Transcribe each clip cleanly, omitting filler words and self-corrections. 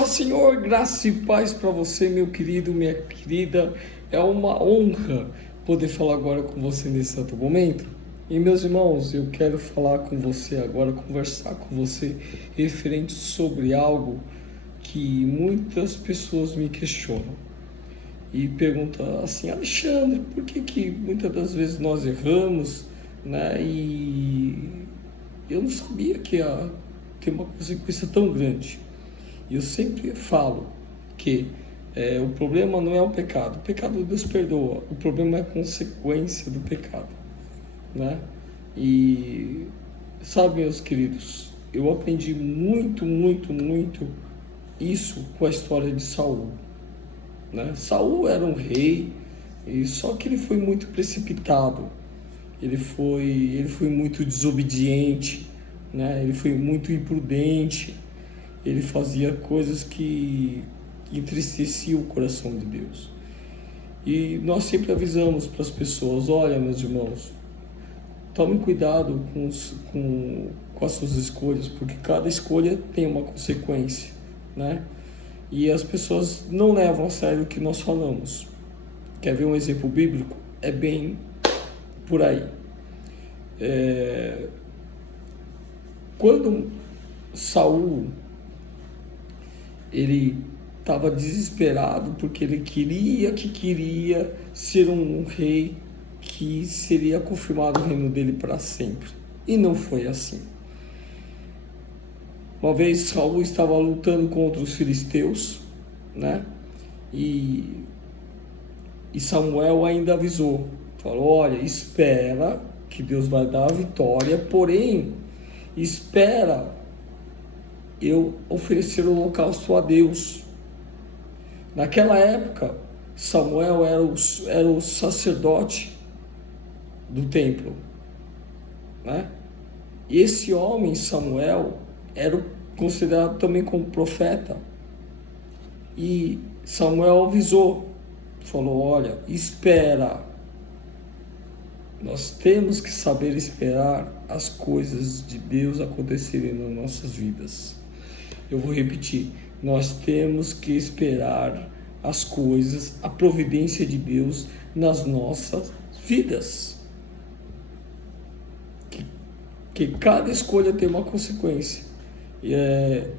Paz, Senhor, graça e paz para você, meu querido, minha querida. É uma honra poder falar agora com você nesse santo momento. E meus irmãos, eu quero falar com você agora, conversar com você referente sobre algo que muitas pessoas me questionam e perguntam assim: Alexandre, por que muitas das vezes nós erramos, né? E eu não sabia que ia ter uma consequência tão grande. E eu sempre falo que o problema não é o pecado Deus perdoa, o problema é a consequência do pecado, né? E sabe, meus queridos, eu aprendi muito isso com a história de Saul, né? Saul era um rei, e só que ele foi muito precipitado, ele foi muito desobediente, né? Ele foi muito imprudente, ele fazia coisas que entristeciam o coração de Deus. E nós sempre avisamos para as pessoas: olha, meus irmãos, tomem cuidado com as suas escolhas, porque cada escolha tem uma consequência, né? E as pessoas não levam a sério o que nós falamos. Quer ver um exemplo bíblico? É bem por aí. Quando Saul ele estava desesperado porque ele queria ser um rei que seria confirmado o reino dele para sempre. E não foi assim. Uma vez Saul estava lutando contra os filisteus, né? E Samuel ainda avisou, falou: olha, espera que Deus vai dar a vitória, porém, espera eu oferecer o holocausto a Deus. Naquela época, Samuel era o sacerdote do templo, né? E esse homem, Samuel, era considerado também como profeta. E Samuel avisou, falou: olha, espera. Nós temos que saber esperar as coisas de Deus acontecerem nas nossas vidas. Eu vou repetir: nós temos que esperar as coisas, a providência de Deus nas nossas vidas. Que cada escolha tem uma consequência. E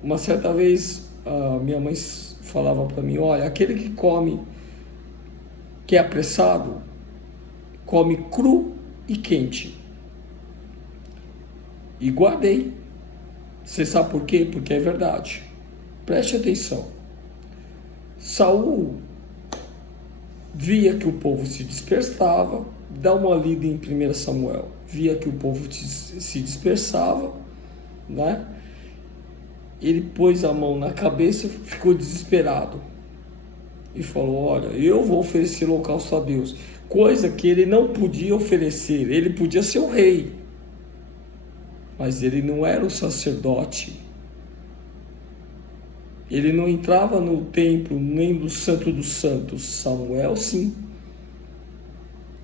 uma certa vez a minha mãe falava para mim: olha, aquele que é apressado, come cru e quente. E guardei. Você sabe por quê? Porque é verdade. Preste atenção. Saul via que o povo se dispersava, dá uma lida em 1 Samuel, via que o povo se dispersava, né? Ele pôs a mão na cabeça, ficou desesperado e falou: olha, eu vou oferecer holocausto a Deus, coisa que ele não podia oferecer. Ele podia ser o rei, mas ele não era o sacerdote. Ele não entrava no templo nem no Santo dos Santos. Samuel sim.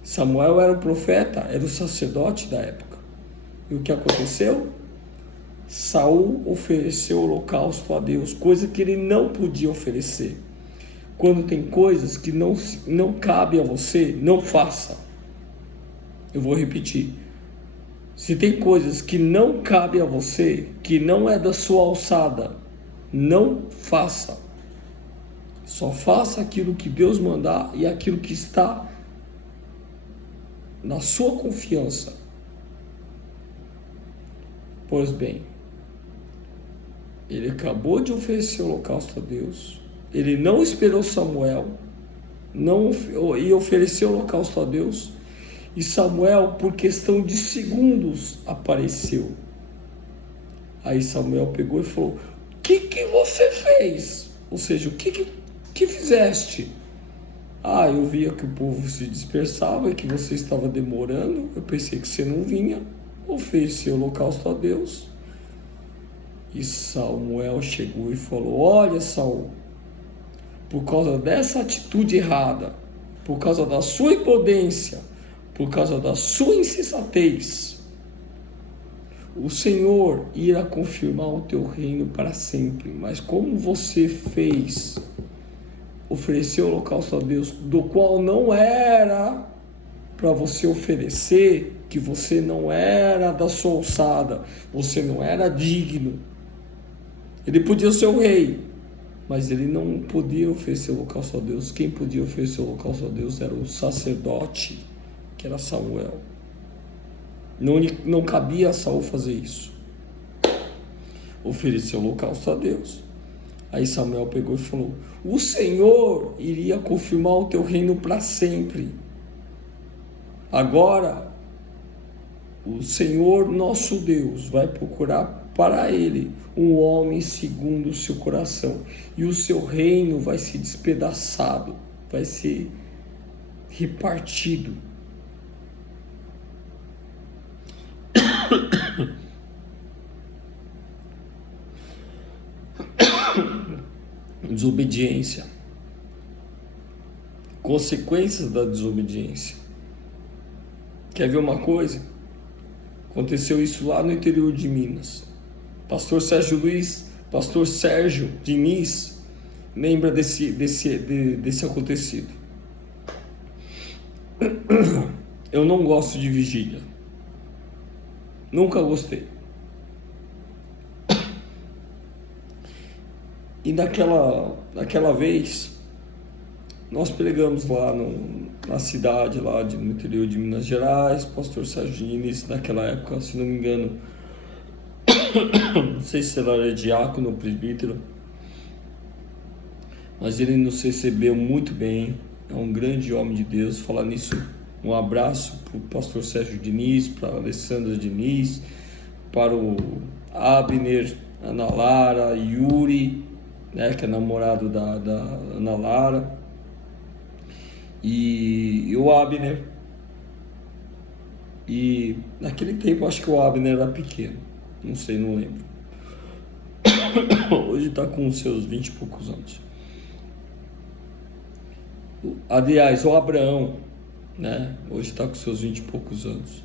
Samuel era o profeta, era o sacerdote da época. E o que aconteceu? Saul ofereceu holocausto a Deus, coisa que ele não podia oferecer. Quando tem coisas que não cabe a você, não faça. Eu vou repetir. Se tem coisas que não cabe a você, que não é da sua alçada, não faça. Só faça aquilo que Deus mandar e aquilo que está na sua confiança. Pois bem, ele acabou de oferecer o holocausto a Deus. Ele não esperou Samuel e ofereceu o holocausto a Deus. E Samuel, por questão de segundos, apareceu. Aí Samuel pegou e falou: o que você fez? Ou seja, o que fizeste? Ah, eu via que o povo se dispersava e que você estava demorando. Eu pensei que você não vinha. Ofereci o holocausto a Deus. E Samuel chegou e falou: olha, Saul, por causa dessa atitude errada, por causa da sua imprudência, por causa da sua insensatez, o Senhor irá confirmar o teu reino para sempre. Mas como você fez, ofereceu o holocausto a Deus, do qual não era para você oferecer, que você não era da sua alçada, você não era digno. Ele podia ser o rei, mas ele não podia oferecer o holocausto a Deus. Quem podia oferecer o holocausto a Deus era o sacerdote, que era Samuel. Não cabia a Saul fazer isso. Oferecer o holocausto a Deus. Aí Samuel pegou e falou: o Senhor iria confirmar o teu reino para sempre. Agora, o Senhor nosso Deus vai procurar para ele um homem segundo o seu coração, e o seu reino vai ser despedaçado, vai ser repartido. Desobediência, consequências da desobediência. Quer ver uma coisa? Aconteceu isso lá no interior de Minas. Pastor Sérgio Diniz lembra desse acontecido. Eu não gosto de vigília, nunca gostei. E naquela vez, nós pregamos lá na cidade, lá no interior de Minas Gerais. Pastor Sérgio Diniz, naquela época, se não me engano, não sei se ele era diácono ou presbítero, mas ele nos recebeu muito bem. É um grande homem de Deus. Falar nisso, um abraço para o pastor Sérgio Diniz, para a Alessandra Diniz, para o Abner, Ana Lara, Yuri, né, que é namorado da Ana Lara, e o Abner. E naquele tempo acho que o Abner era pequeno, não sei, não lembro. Hoje está com os seus 20 e poucos anos. Aliás, o Abraão, né, hoje está com seus 20 e poucos anos.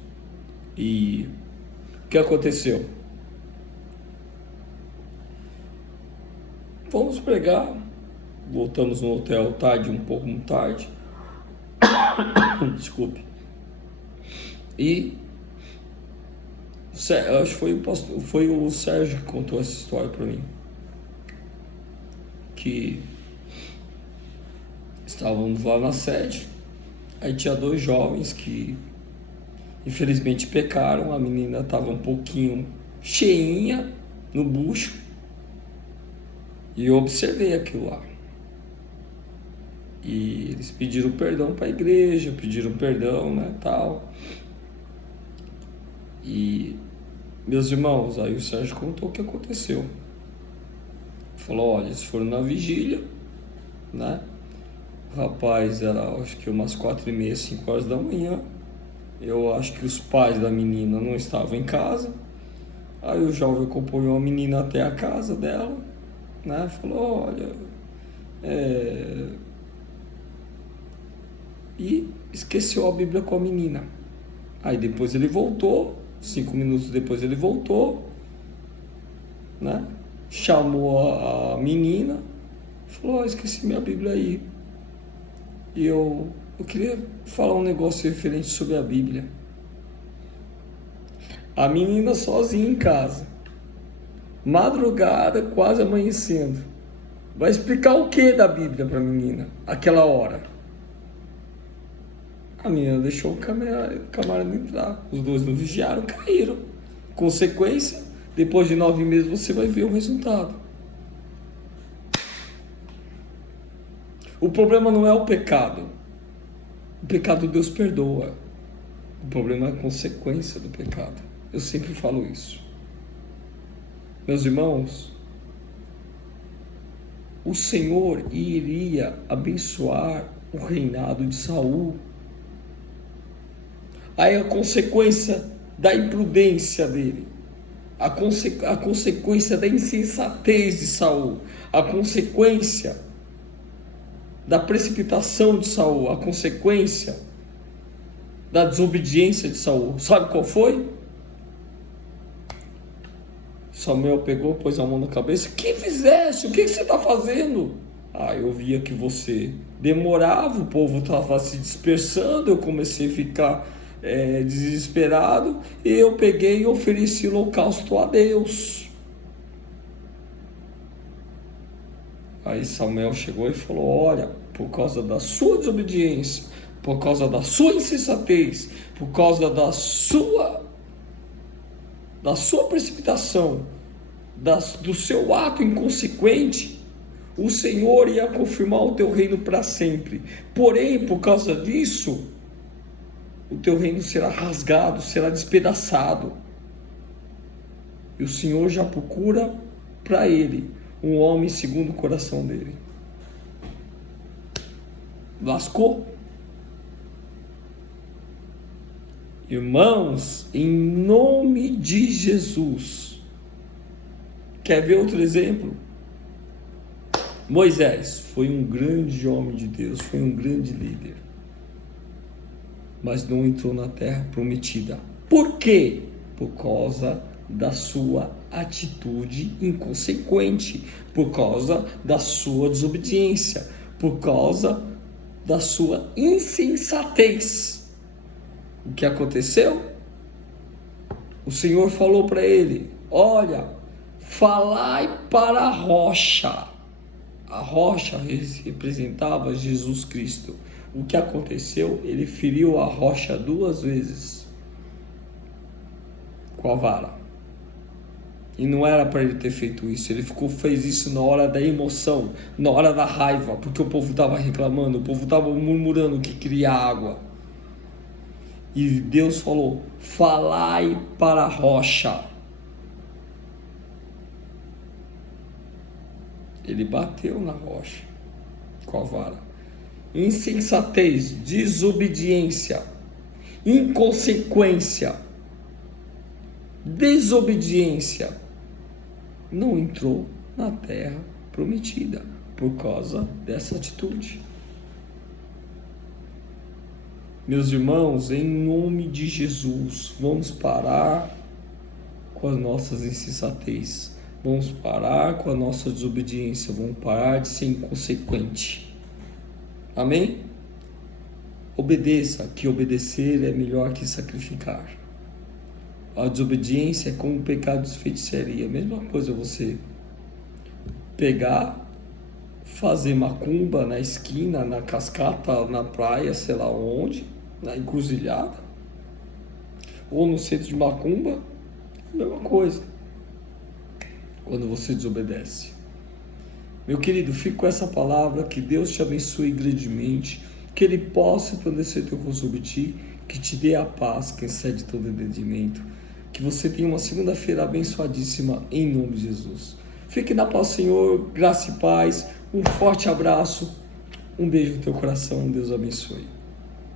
E o que aconteceu? Fomos pregar, voltamos no hotel tarde, um pouco tarde. Desculpe. E acho que foi o Sérgio que contou essa história para mim, que estávamos lá na sede. Aí tinha 2 jovens que infelizmente pecaram. A menina estava um pouquinho cheinha no bucho, e eu observei aquilo lá. E eles pediram perdão para a igreja, pediram perdão, né, tal. E, meus irmãos, aí o Sérgio contou o que aconteceu. Falou: olha, eles foram na vigília, né? O rapaz era, acho que umas 4h30, 5 horas da manhã. Eu acho que os pais da menina não estavam em casa. Aí o jovem acompanhou a menina até a casa dela, né? Falou: olha, e esqueceu a Bíblia com a menina. Aí depois ele voltou, 5 minutos depois ele voltou, né? Chamou a menina, falou: esqueci minha Bíblia aí. E eu queria falar um negócio referente sobre a Bíblia. A menina sozinha em casa, madrugada, quase amanhecendo, vai explicar o que da Bíblia para a menina, aquela hora? A menina deixou o camarada entrar. Os 2 não vigiaram, caíram. Consequência, depois de 9 meses você vai ver o resultado. O problema não é o pecado. O pecado Deus perdoa. O problema é a consequência do pecado. Eu sempre falo isso. Meus irmãos, o Senhor iria abençoar o reinado de Saul. Aí a consequência da imprudência dele, a consequência da insensatez de Saul, a consequência da precipitação de Saul, a consequência da desobediência de Saul, sabe qual foi? Samuel pegou, pôs a mão na cabeça. O que fizeste? O que você está fazendo? Eu via que você demorava, o povo estava se dispersando, eu comecei a ficar desesperado, e eu peguei e ofereci holocausto a Deus. Aí Samuel chegou e falou: olha, por causa da sua desobediência, por causa da sua insensatez, por causa da sua precipitação, do seu ato inconsequente, o Senhor ia confirmar o teu reino para sempre. Porém, por causa disso, o teu reino será rasgado, será despedaçado. E o Senhor já procura para ele um homem segundo o coração dele. Lascou. Irmãos, em nome de Jesus. Quer ver outro exemplo? Moisés foi um grande homem de Deus, foi um grande líder, mas não entrou na terra prometida. Por quê? Por causa da sua atitude inconsequente, por causa da sua desobediência, por causa da sua insensatez. O que aconteceu? O Senhor falou para ele: olha, falai para a rocha. A rocha representava Jesus Cristo. O que aconteceu? Ele feriu a rocha 2 vezes com a vara. E não era para ele ter feito isso. Ele fez isso na hora da emoção, na hora da raiva, porque o povo estava reclamando, o povo estava murmurando que queria água. E Deus falou: falai para a rocha. Ele bateu na rocha com a vara. Insensatez, desobediência, inconsequência, desobediência, não entrou na terra prometida por causa dessa atitude. Meus irmãos, em nome de Jesus, vamos parar com as nossas insensatez, vamos parar com a nossa desobediência, vamos parar de ser inconsequente. Amém? Obedeça, que obedecer é melhor que sacrificar. A desobediência é como um pecado de feitiçaria. A mesma coisa você pegar, fazer macumba na esquina, na cascata, na praia, sei lá onde, na encruzilhada, ou no centro de macumba, é a mesma coisa quando você desobedece. Meu querido, fique com essa palavra, que Deus te abençoe grandemente, que Ele possa resplandecer teu rosto sobre ti, que te dê a paz que excede todo entendimento, que você tenha uma segunda-feira abençoadíssima em nome de Jesus. Fique na paz, Senhor, graça e paz, um forte abraço, um beijo no teu coração, Deus abençoe.